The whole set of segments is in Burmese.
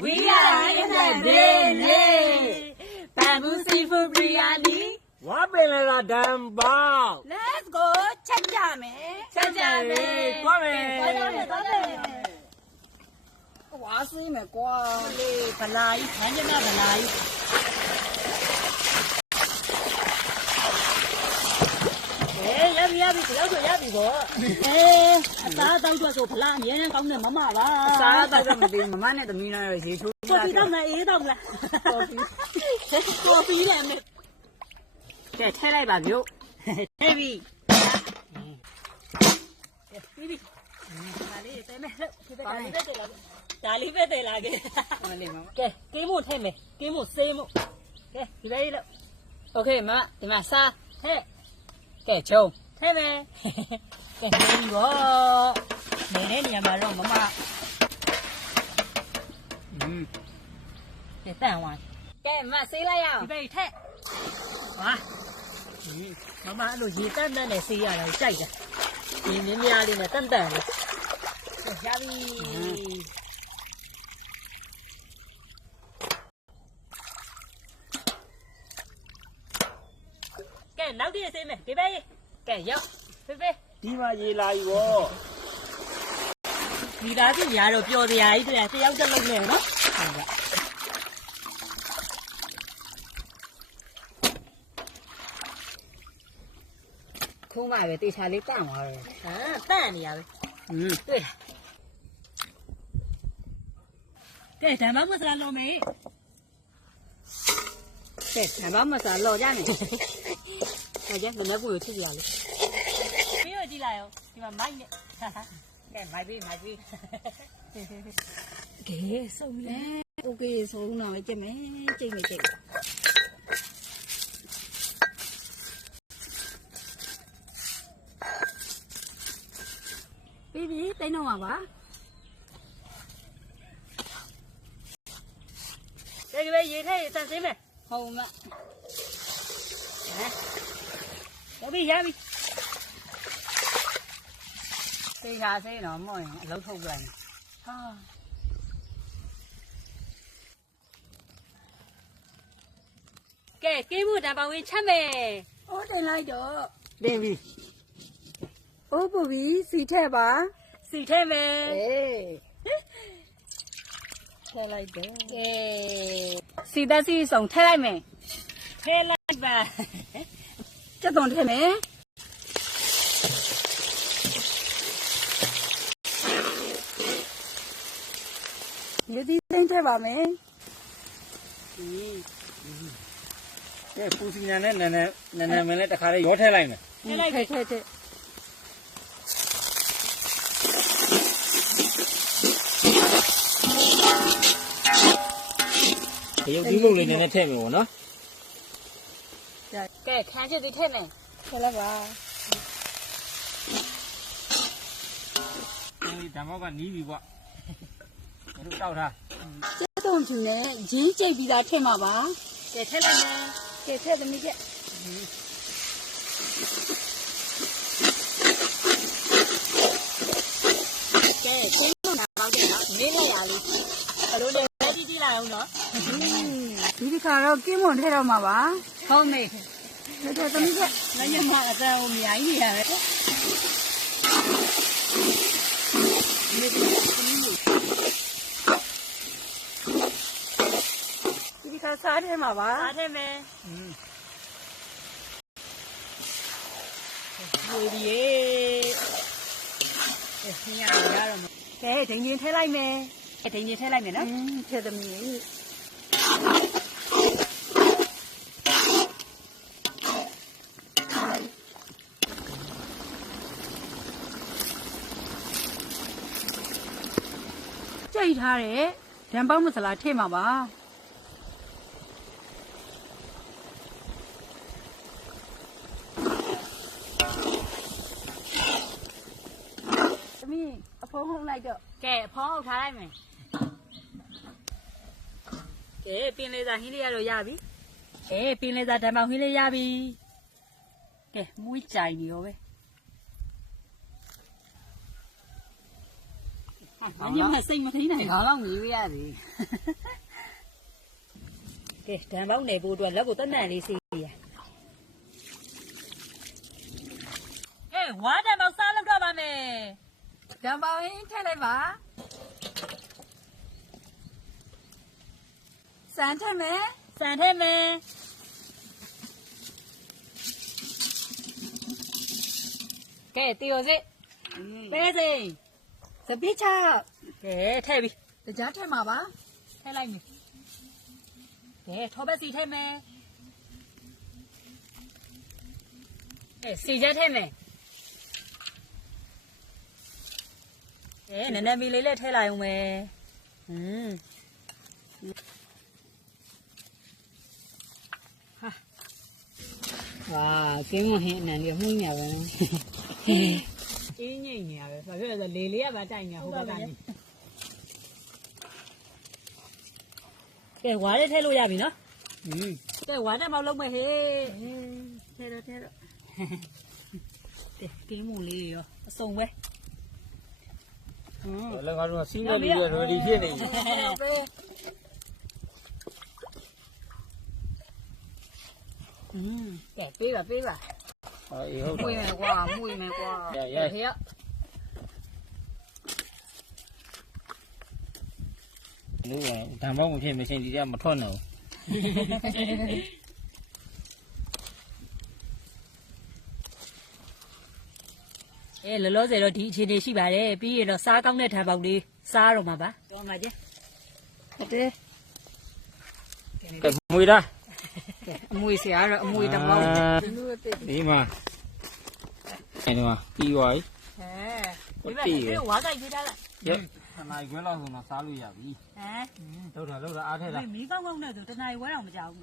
We are in the day. Bamboo seafood biryani. What will I damn bow? Let's go. Check jam. Check jam. Come in. ဝါစင်းမယ်ကွာလေဗလာကြီးခန်းကျင်တာဗလာကြီးရပြီဒီလောက်ဆိုရပြီပေါ့အသားတောက်တော့ဆိုဗလာအများနဲ့ကောင်းတယ်မမပါအသားတောက်ကမသိမမနဲ့သမီးနဲ့ရေချိုးကိုပြီးတော့မအေးတော့မလားကိုပြီးတယ်မယ်ကဲထဲလိုက်ပါမြို့ထဲပြီပြီးပြီဒါလေးတဲမယ်လို့ဒီဘက်ကလေးတက်လာဒါလေးပဲတဲလာခဲ့မလေးမကဲကင်းမို့ထဲမယ်ကင်းမို့စေးမို့ကဲဒီလေးလို့โอเคမဒီမှာစားထဲကဲချုံထဲမယ်ကဲနေရောနေတဲ့နေရာမှာတော့မမကဲတန်ဝိုင်းကဲမစေးလိုက်ရအောင်ဒီဘေးထက်ဟာမမအဲ့လိုရေတန်းတန်းနဲ့စေးရတာကြိုက်တာဒီမြင်းများလေးနဲ့တန်းတန်းလေးရပြီကဲနောက်တစ်စေးမယ်ဒီဘေးကဲရောက်ဖေဖေ ဒီမှာရေလာပြီပေါ့ ဒီသားကြီးညာတော့ပျော်စရာကြီးတယောက်တက်လုံးနဲ့နော်ဟုတ်ကဲ့ခုံးပါပဲတေချာလေးတန့်သွားတယ်ဟာတန့်နေရပဲတွေ့ကဲဓမ္မမဆာလောမေကဲဓမ္မမဆာလောကြနေဟောကြမနေ့ကကိုထစ်ရလေပြီးတော့ကြည့်လိုက်အောင်ဒီမှာမိုက်နဲ့ကဲမိုက်ပြီးကဲဆုံးပြီโอเคဆုံးတော့ကြည့်မယ်ကြည့်မယ်ကြည့်ပြီးပြီတိတ်တော့ပါဒီပဲရေထဲစမ်းစင်းမယ်ဟုတ်မရပြီသေချာစေးတော့မော့ရင်အလုံးထုတ်လိုက်ဟာကဲကိမှုတံပဝင်းချက်မယ်အိုးတင်လိုက်တော့တင်ပြီအိုးပူပြီးစီထဲပါစီထဲမယ်ထဲလိုက်တယ်ကဲစီသက်စီစုံထဲလိုက်မယ်ထဲလိုက်ပါကျက်သွန်ထဲမယ်ရေဒီသိမ်းထဲပါမယ်ကဲပူစီညာနဲ့နည်းမင်းလည်းတခါလေးရောထဲလိုက်မယ် ထဲလိုက်ထဲရုပ်သီးမှုလေးနည်းနည်းထည့်မယ်ပေါ့နော် ကဲခန်းချစ်ဒီထည့်မယ်ထည့်လိုက်ပါ ဒီဓမ္မောကနီးပြီကွာတို့တောက်ထား ကျက်သွန်ဖြူနဲ့ရင်းကျိတ်ပြီးသားထည့်မှာပါကဲထည့်လိုက်မယ်ကဲထည့်သမီးကဲချင်းလို့နာပေါက်တယ်နော်မင်းနဲ့ရလေးဘလို့လဲကြည့်လိုက်အောင်နော်ဒီခါတော့ကင်းမွန်ထည့်တော့မှာပါဟုတ်မေဒါသမီးကလည်းညမအတန်းကိုမြိုင်းနေရပဲဒီခါစားထဲမှာပါစားထဲမယ်ဒီရေဒီရတော့ကဲဒိန်ချင်းထဲလိုက်မယ်ဒိန်ချင်းထဲလိုက်မယ်နော်ထည့်သမီးကြိတ်ထားတဲ့ဓာန်ပေါက်မဆလာထည့်မှာပါသမီးအဖုံးဟုတ်လိုက်တော့ကဲအဖုံးဟုတ်ထားလိုက်မယ်ကဲပင်လေးစားဟင်းလေးရတော့ရပြီပင်လေးစားဓာန်ပေါက်ဟင်းလေးရပြီကဲမွေးကြိုင်နေရောပဲ ညမစိတ်မထိနိုင် ခေါင်းလောက်မြည်ရသည် ကဲဓာန်ပေါင်းနေဖို့အတွက်လက်ကိုတက်နန်လေးစီးရကဲဝါဓာန်ပေါင်းစားလောက်တော့ပါမယ် ဓာန်ပေါင်းရင်ထည့်လိုက်ပါစံထည့်မယ် စံထဲမယ်ကဲတီယိုစစ်ပဲစိန် စပစ်ချ ကဲထည့်ပြီ တကြားထည့်မှာပါ ထည့်လိုက်မယ်ကဲထောပတ်စီထည့်မယ်ကဲစီချက်ထည့်မယ်ကဲနည်းနည်းမီလေးလည်းထည့်လိုက်အောင်မယ်ဝါကင်းမဟင်းအနံရမှုညာပဲ အင်းငိမ့်နေရပဲဘာဖြစ်လဲဆိုလေလေးကပါတိုက်နေဟိုဘက်ကနေကဲဝါးလေးထည့်လို့ရပြီနော်ကဲဝါးနဲ့မောက်လုံးမဲ့ဟေးထဲတော့ကဲကင်းမူလေးရောအစုံပဲ လည်းငါတို့စီးနေလေးရဒီဖြစ်နေပြီ ကဲပေးပါပေးပါ အေးဟုတ် မှု တယ် မယ်ကွာမှုမယ်ကွာ ရ ဟေ့ လို့ဓာန်ပေါင်းမဖြစ်မချင်းဒီကမထွက်တော့ လောလောဆယ်တော့ဒီအခြေအနေရှိပါတယ်ပြီးရင်တော့စားကောင်းတဲ့ဓာတ်ပေါက်လေးစားတော့မှာပါ ပေါ်မှာကျဟုတ်တယ် ကဲမွေတာ အမွေဆရာတော့အမွေတစ်ပေါင်း ဒီမှာအဲဒီမှာပြီးသွားပြီ ဒီဘက်ဒီဝါးကြိုက်ပေးထားလိုက် ရခဏရွေးလောက်ဆိုတော့စားလို့ရပြီလောက်တာအားထဲတာ မီးကောင်းကောင်းနဲ့ဆိုတနားရီဝဲအောင်မကြောက်ဘူး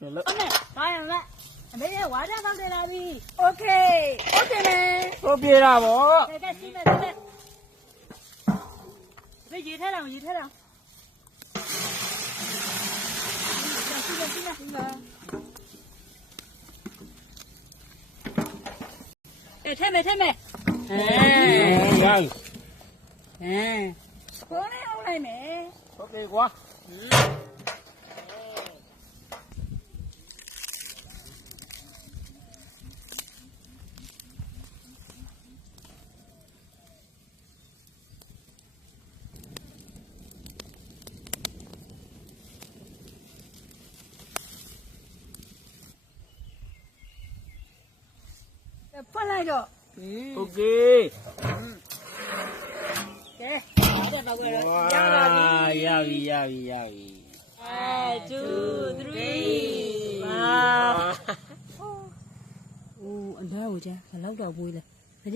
နော် လို့ ဟုတ်နဲ့ပါရလားအမေကဝါးကြပေါက်တယ်လားပြီ โอเคโอเคမယ် ဟုတ်ပြေတာဗော ကဲစီးမယ်ဘေးရေထဲတော့ရေထဲတော့စီးမယ်ထဲမယ်ရပြီ ကိုလေးအောင်လိုက်မယ် ဟုတ်ပြီကွာ ဖွင့်လိုက်တော့ โอเค ကဲဝါးကြပေါက်တယ် ဝါ ရပါပြီ ရပြီ 1 2 3ပါအိုးအနားကိုကြာဘယ်လောက်တော့ပွေးလဲဟဲ့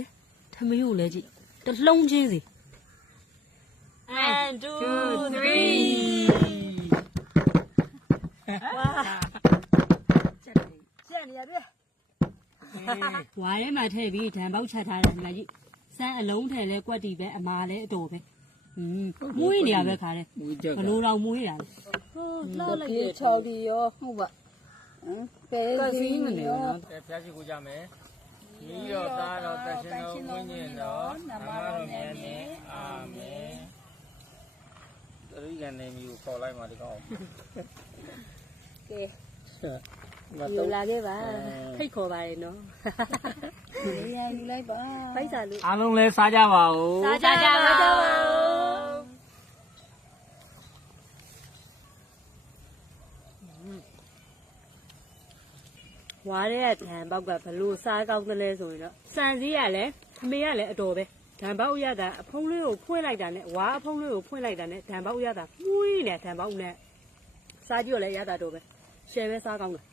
ထမင်းကိုလဲကြည့်တစ်လုံးချင်းစီ1 2 3ဝါချက်နေရပြီဝါးထဲမှာထည့်ပြီးဓာန်ပေါက်ချထားတယ်ဒီမှာကြည့်စမ်းအလုံးထည့်လဲကွက်တီပဲအမာလဲအတော်ပဲမွေးနေရပဲခါတယ် မူကြက် ဘလို့တော့မွေးတာလဲလှလိုက် ဒီ တယ် 6ဒီရောဟုတ်ပါပဲစီးမနေဘူးနော် ဖျားရှိကိုကြမယ်မိတော့သားတော့တရှင်တော်ဝိညာဉ်တော်နမတော်မြတ်နဲ့အာမင်သတိကနေမျိုးခေါ်လိုက်ပါဒီကောင် ကဲယူလာခဲ့ပါဖိတ်ခေါ်ပါရဲ့နော် နေရာယူလိုက်ပါ ဖိုက်စာလို့ အားလုံးလဲစားကြပါဦး စားကြပါဝါးတဲ့ဓာန်ပေါက်ကဘလို့စားကောင်းတယ်လဲဆိုရင်တော့စံစည်းရလဲခမေးရလဲအတော်ပဲဓာန်ပေါက်ရတာအဖုံးလေးကိုဖွင့်လိုက်တာနဲ့ဝါးအဖုံးလေးကိုဖွင့်လိုက်တာနဲ့ဓာန်ပေါက်ရတာမှုီးနေဓာန်ပေါက်နဲ့စားကြည့်ရလဲရတာတော့ပဲရှယ်ပဲစားကောင်းတယ်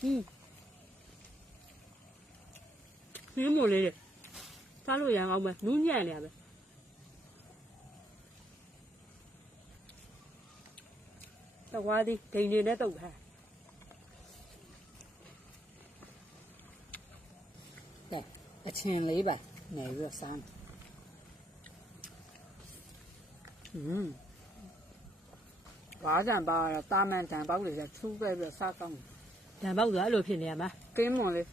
ဟင်းမို့လေးစားလို့ရအောင်ပဲနူးညံ့နေရပဲတော့ဝါးသည်ဒိန်နေနဲ့တုတ်ထား အချင်းလေးပါနေပြီးတော့စမ်းဘာကြံပါတာမန်တန်ပေါက်တွေကထူးပဲပြီးတော့စားကောင်း ဓာန်ပေါက်ဆိုအဲ့လိုဖြစ်နေရမှာ ကင်းမွန်လေး